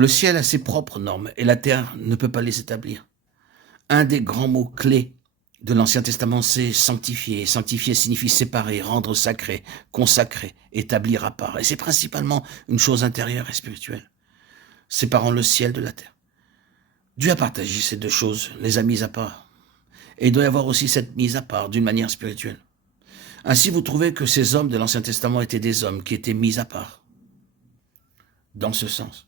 Le ciel a ses propres normes et la terre ne peut pas les établir. Un des grands mots-clés de l'Ancien Testament, c'est sanctifier. Sanctifier signifie séparer, rendre sacré, consacrer, établir à part. Et c'est principalement une chose intérieure et spirituelle, séparant le ciel de la terre. Dieu a partagé ces deux choses, les a mises à part. Et il doit y avoir aussi cette mise à part d'une manière spirituelle. Ainsi, vous trouvez que ces hommes de l'Ancien Testament étaient des hommes qui étaient mis à part. Dans ce sens,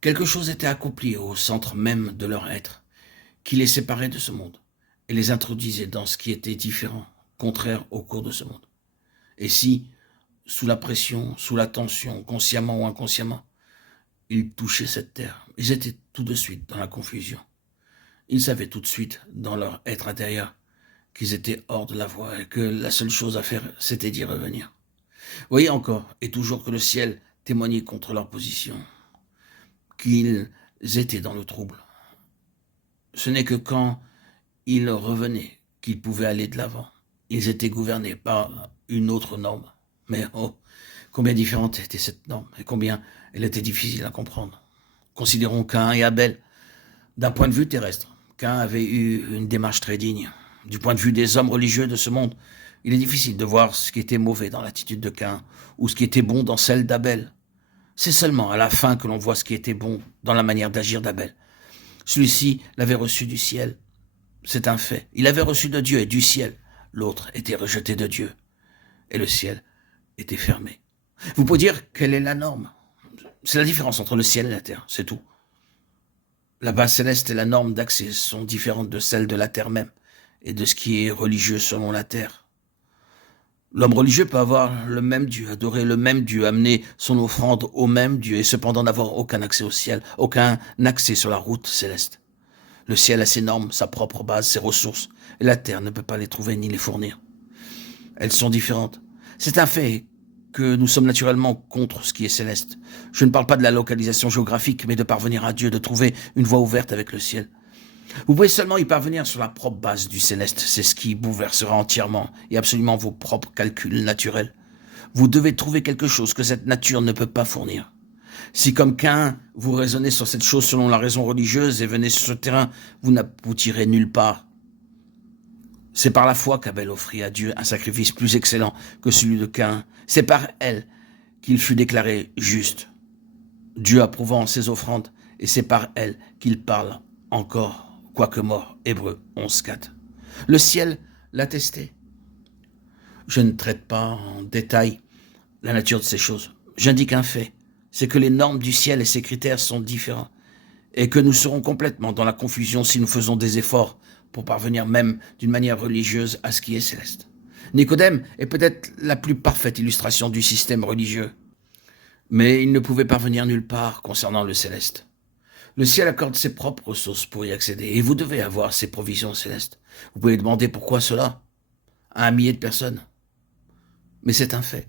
quelque chose était accompli au centre même de leur être, qui les séparait de ce monde et les introduisait dans ce qui était différent, contraire au cours de ce monde. Et si, sous la pression, sous la tension, consciemment ou inconsciemment, ils touchaient cette terre, ils étaient tout de suite dans la confusion. Ils savaient tout de suite, dans leur être intérieur, qu'ils étaient hors de la voie et que la seule chose à faire, c'était d'y revenir. Voyez encore, et toujours que le ciel témoignait contre leur position, qu'ils étaient dans le trouble. Ce n'est que quand ils revenaient qu'ils pouvaient aller de l'avant. Ils étaient gouvernés par une autre norme. Mais oh, combien différente était cette norme et combien elle était difficile à comprendre. Considérons Caïn et Abel. D'un point de vue terrestre, Caïn avait eu une démarche très digne. Du point de vue des hommes religieux de ce monde, il est difficile de voir ce qui était mauvais dans l'attitude de Caïn ou ce qui était bon dans celle d'Abel. C'est seulement à la fin que l'on voit ce qui était bon dans la manière d'agir d'Abel. Celui-ci l'avait reçu du ciel. C'est un fait. Il avait reçu de Dieu et du ciel. L'autre était rejeté de Dieu. Et le ciel était fermé. Vous pouvez dire quelle est la norme? C'est la différence entre le ciel et la terre, c'est tout. La base céleste et la norme d'accès sont différentes de celles de la terre même et de ce qui est religieux selon la terre. L'homme religieux peut avoir le même Dieu, adorer le même Dieu, amener son offrande au même Dieu et cependant n'avoir aucun accès au ciel, aucun accès sur la route céleste. Le ciel a ses normes, sa propre base, ses ressources, et la terre ne peut pas les trouver ni les fournir. Elles sont différentes. C'est un fait que nous sommes naturellement contre ce qui est céleste. Je ne parle pas de la localisation géographique, mais de parvenir à Dieu, de trouver une voie ouverte avec le ciel. Vous pouvez seulement y parvenir sur la propre base du céleste. C'est ce qui bouleversera entièrement et absolument vos propres calculs naturels. Vous devez trouver quelque chose que cette nature ne peut pas fournir. Si comme Caïn, vous raisonnez sur cette chose selon la raison religieuse et venez sur ce terrain, vous n'aboutirez nulle part. C'est par la foi qu'Abel offrit à Dieu un sacrifice plus excellent que celui de Caïn. C'est par elle qu'il fut déclaré juste. Dieu approuvant ses offrandes, et c'est par elle qu'il parle encore, quoique mort. Hébreux 11:4. Le ciel l'attestait. Je ne traite pas en détail la nature de ces choses. J'indique un fait, c'est que les normes du ciel et ses critères sont différents, et que nous serons complètement dans la confusion si nous faisons des efforts pour parvenir même d'une manière religieuse à ce qui est céleste. Nicodème est peut-être la plus parfaite illustration du système religieux, mais il ne pouvait parvenir nulle part concernant le céleste. Le ciel accorde ses propres ressources pour y accéder, et vous devez avoir ses provisions célestes. Vous pouvez demander pourquoi cela à un millier de personnes, mais c'est un fait.